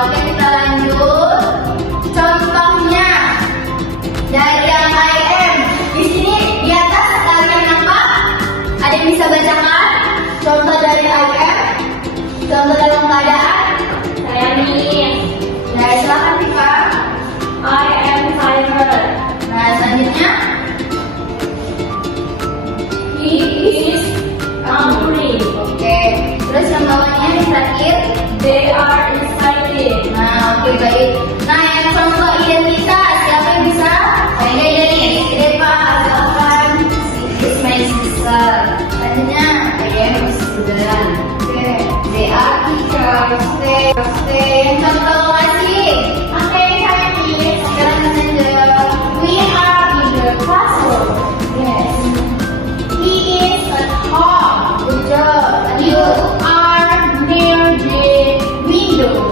Oke, kita lanjut. Contohnya dari yang IM. Di sini di atas kalian nampak? Ada yang bisa bacakan? Contoh dari IM. Contoh dalam keadaan. Saya nih. Nah, silakan Tika. I am tired. Nah, selanjutnya. He is hungry. Oke. Terus yang bawahnya yang terakhir. They are excited. Nah, oke, baik. Nah, yang contoh identitas, siapa yang bisa? Saya ini, Deva, Azalkan, is my sister. Selanjutnya, saya student. Oke, they are teachers. Oke, yang contoh lagi. Oke, saya ini. Sekarang saja. We are in the classroom. Yes. He is at home. Good job. You are near the window.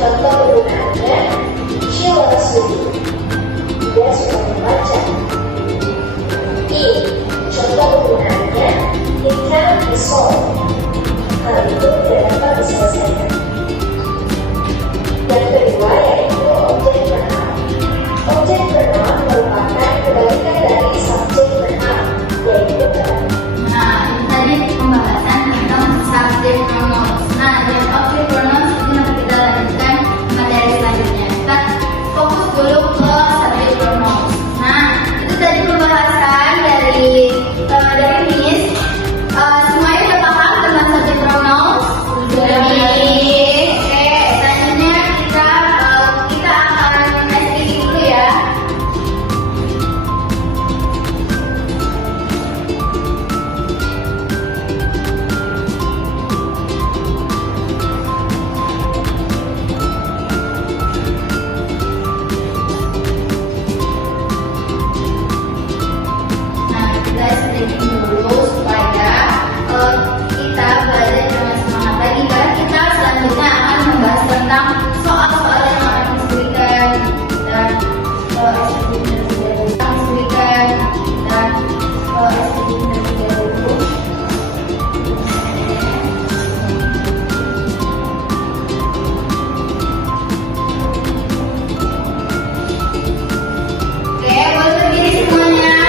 Contoh penggunaannya, she loves reading. Dia suka membaca. I. Contoh penggunaannya, it cannot be solved. Hal itu tidak dapat diselesaikan. Yang kedua yaitu objek pronoun. Objek pronoun merupakan kebalikan dari subjek pronoun, yaitu verb. Nah, ini tadi pembahasan tentang subject pronouns. Nah, dari object pronouns ini nanti kita lanjutkan materi selanjutnya. Kita fokus dulu ke subject pronouns. Nah, itu tadi pembahasan dari Miss. Semuanya udah paham tentang subject pronouns? Sudah. Oke, selanjutnya kita akan SPG dulu ya. Nah, kita stretching dulu supaya kita belajar dengan semangat lagi, karena kita selanjutnya akan membahas tentang soal-soal yang akan diberikan dan Oke, boleh berdiri semuanya.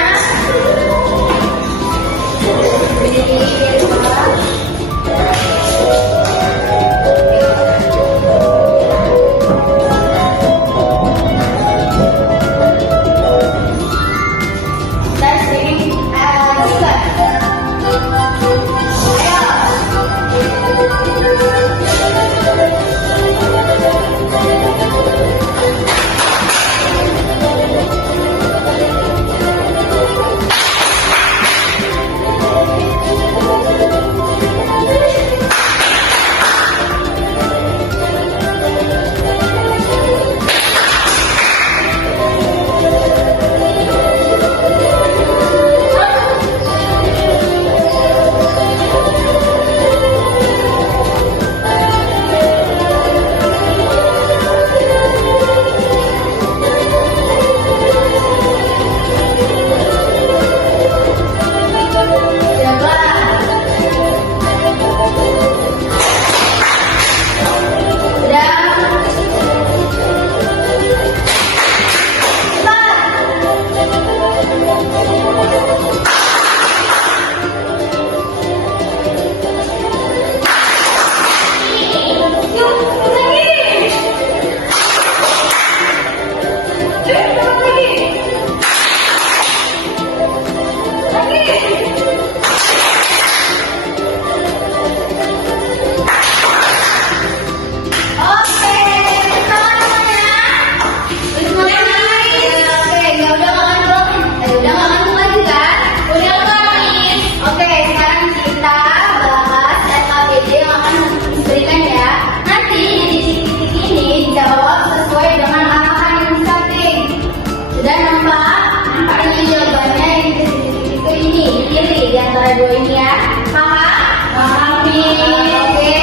antara dua ini ya. Paham? Paham nih. Oke.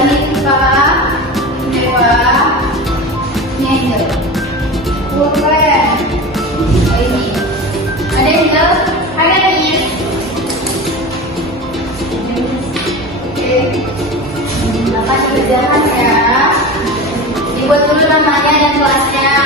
Ini paham? Ini paham? Ini enggak. Bukan. Ini. Ada yang tahu? Ada nih. Oke. Apa kerjaan ya? Dibuat dulu namanya dan kelasnya.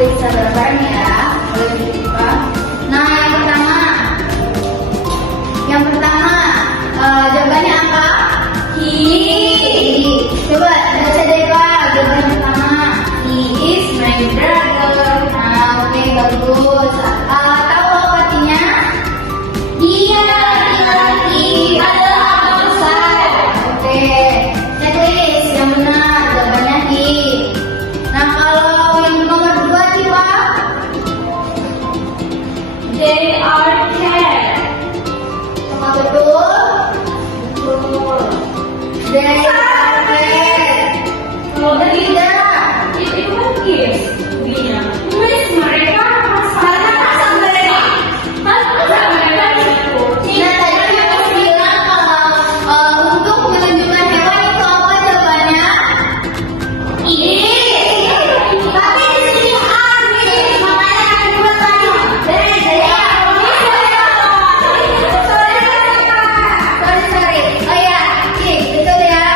periksa bareng ya. Boleh dibuka. Nah, yang pertama, jawabannya apa? He. Coba baca deh Pak. Jawaban pertama, he is my brother. Nah, oke, bagus. Tahu apa artinya? Dia laki-laki adalah abang besar. Oke, checklist yang benar. Jawabannya he. Nah, kalau yang nomor 2 sih Pak? They are cat. Apa betul? Betul. They are cat. Kalau tidak, itu kan kiss. Dia. Miss mereka pasang mereka. Pasang mereka itu. Nah, tadi aku bilang kalau untuk menunjukkan hewan itu apa jawabannya? Tapi di sini makanya kan dua tadi. Sorry. Oh ya, betul ya.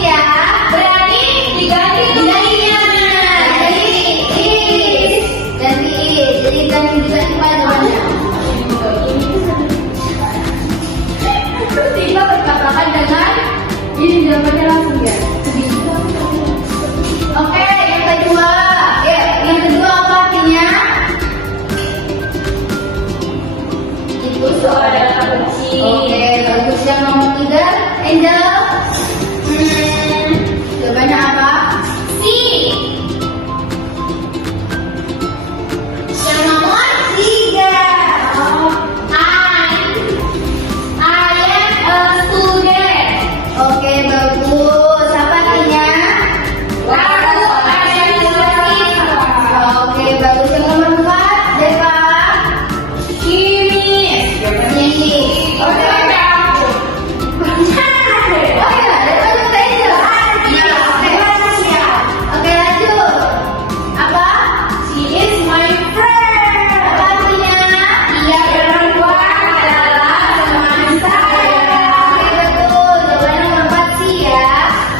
Ya. Berarti diganti gantinya benar. Jadi ganti juga jawabannya. Tiga berkatakan dengan ini jawabannya langsung ya. Oke, yang kedua. Yang kedua apa artinya? Itu saudara kecil. Oke, bagus. Yang nomor 3, Angel. Jawabannya apa? Si. Yang nomor 3. I am a student. Oke, bagus. Apa artinya? Aku mahasiswa. Oke, bagus. Yang nomor 4, Deva. Kimi. Jawabannya ini. Oke. Oh ya, Deva juga Angel. Oke, lanjut. Apa? She is my friend. Apa artinya? Dia perempuan adalah teman saya. Oke, betul. Jawabannya nomor 4 sih ya.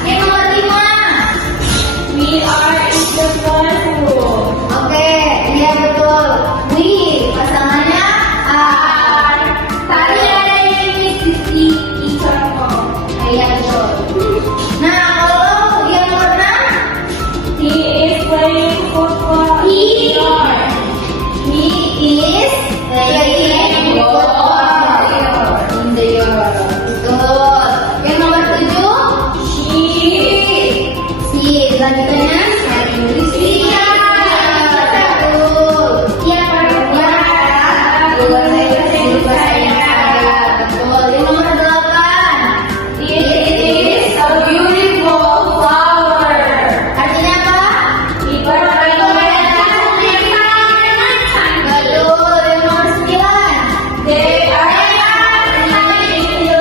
Yang nomor 5. We are in the classroom. Oke, iya betul. We, pasangannya are. Tadi ada yang di teacher. Iya betul. Nah, kalau yang nomor 6. He is playing football. He is playing football in the yard. Betul. Yang nomor 7. She. Selanjutnya Iya. Betul. Iya, bahasa Inggris saya. Betul. Yang nomor 8. It is a beautiful flower. Artinya apa? Betul. Yang nomor 9. They are in the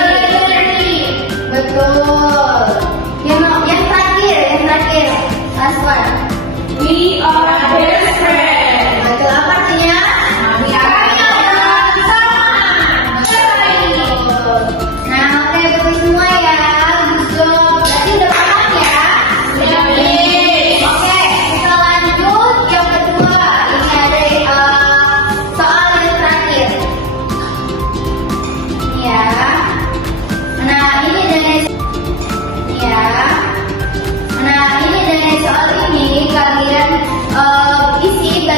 library. Betul. Yang terakhir. Last one. We are best friends. Betul. Apa artinya? Kami adalah teman. Betul. Nah, oke, betul semua ya. Good job. Berarti udah paham ya? Sudah. Oke, kita lanjut yang kedua. Ini ada soal yang terakhir. Ya. Nah, ini dari soal ini kalian isi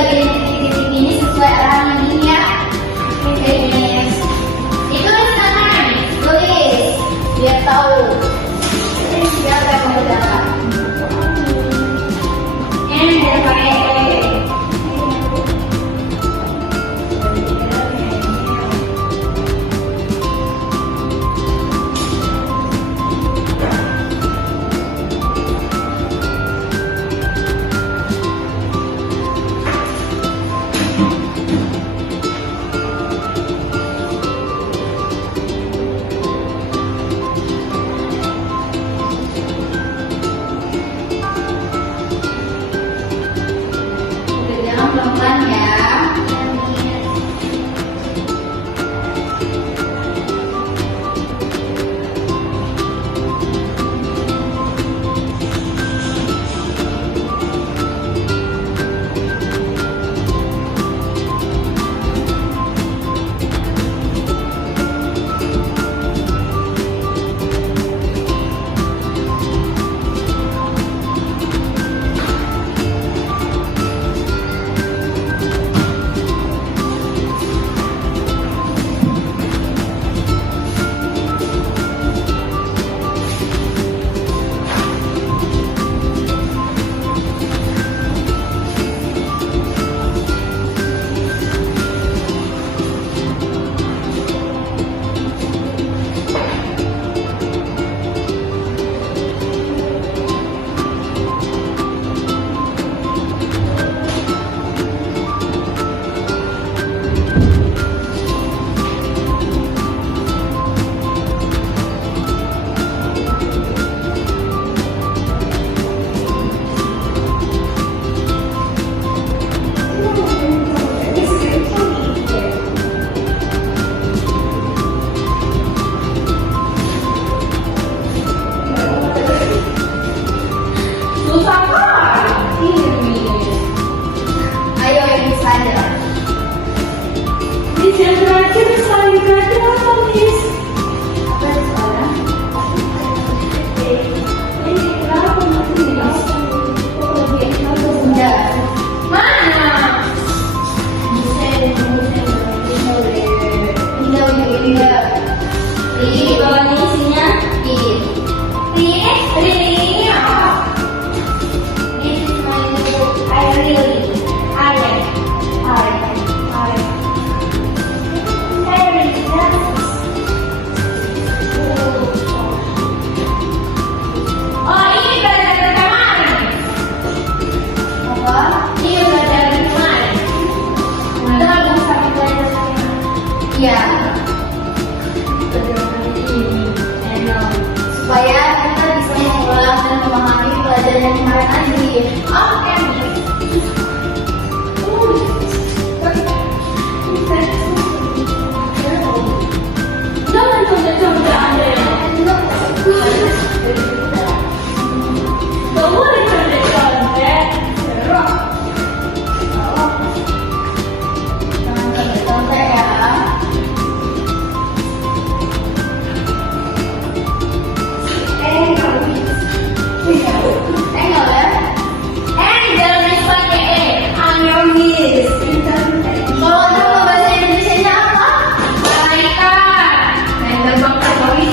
yang kemarin aja. Oke, Miss. Jangan contoh-contoh Anda ya. Gak boleh contoh-contoh. Jangan contoh-contoh ya. Tengok ya. Jangan pakai I'm your miss. Kalau nama bahasa Indonesia apa? Malaikat. Main terbang kali.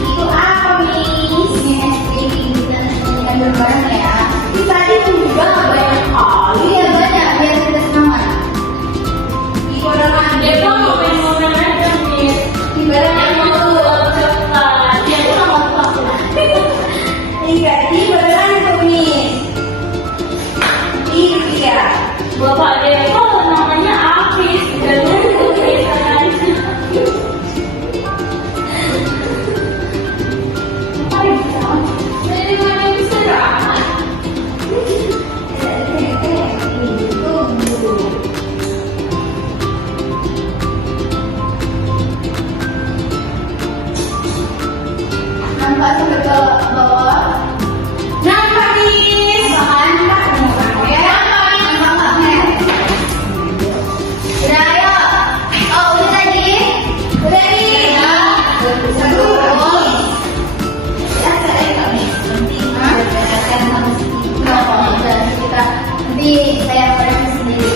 Itu apa, Miss? Ini kita bareng ya. Tadi juga banyak kali. Iya banyak, biar kita semangat. Itu adalah dia mau main aja, Miss. Ibaratnya mau cepat. Dia tuh mau apa? Iya, ibaratnya itu, Miss. Iya. Bapak Depo namanya Afis. Dan itu biasanya. Dari mana bisa ramah? Nampak sampai ke bawah. Nampak, Miss. Nampak. Ya, nampak. Udah, ayo. Oh, udah tadi? Udah nih. Satu. Nanti saya koreksi sendiri.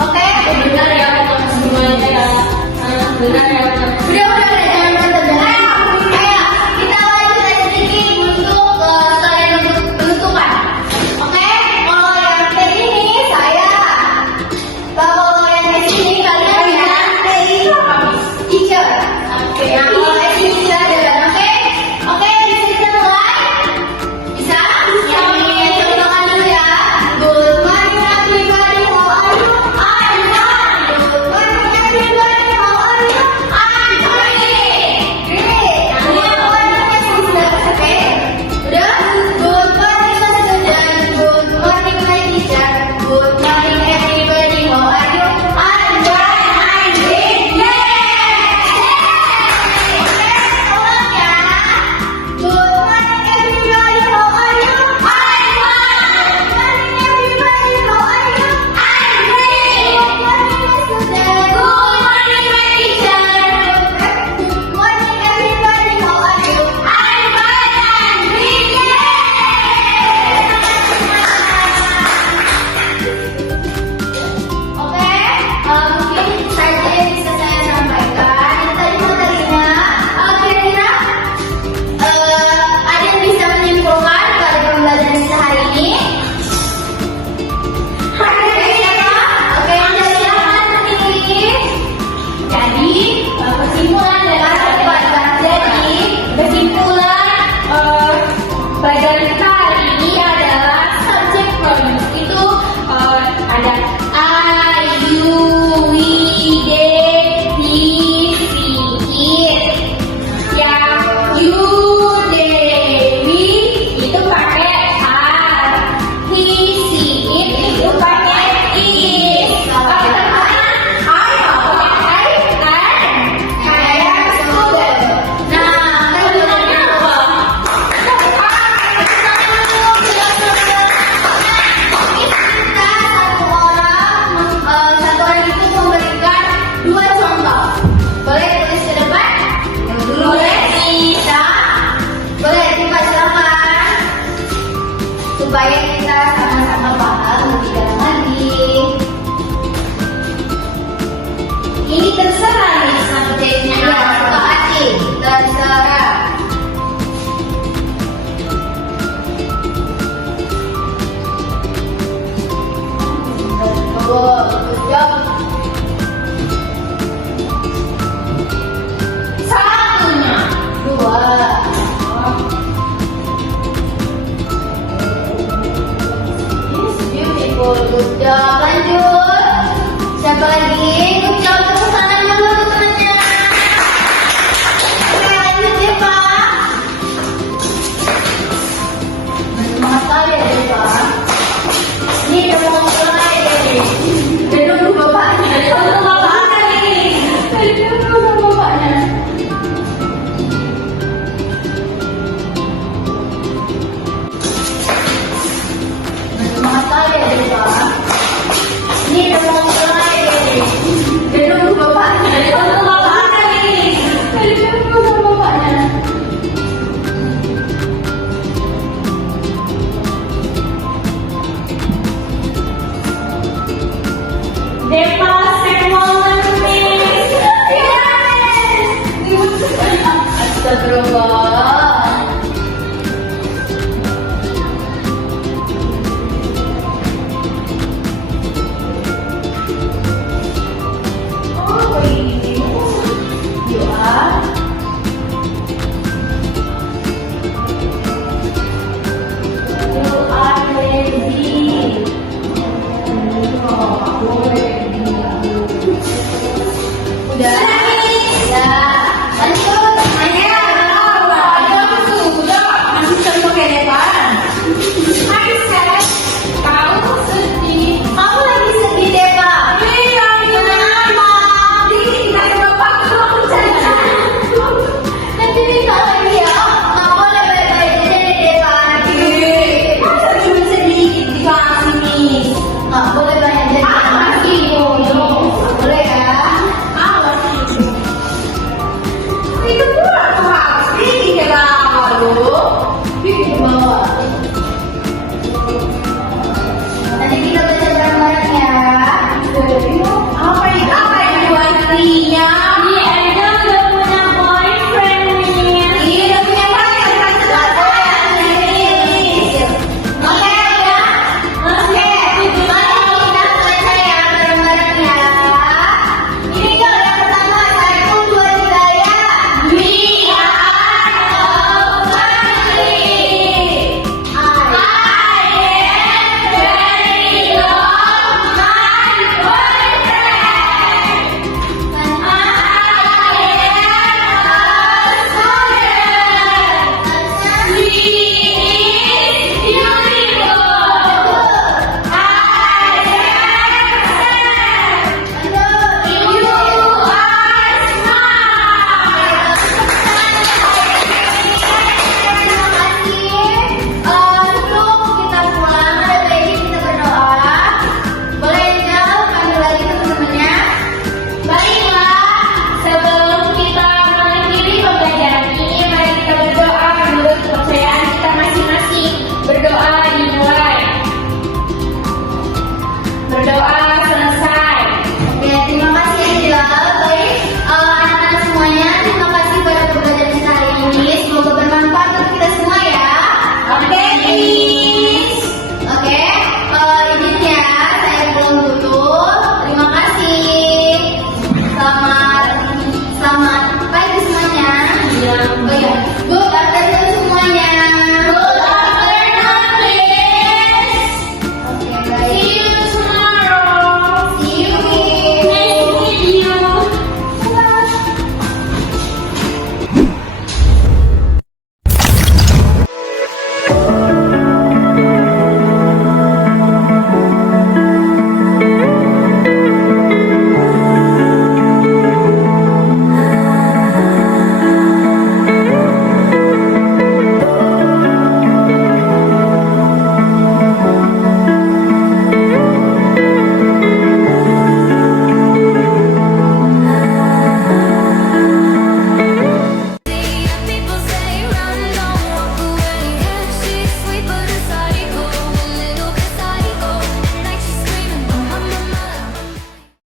Oke, benar ya untuk semuanya ya. Benar ya.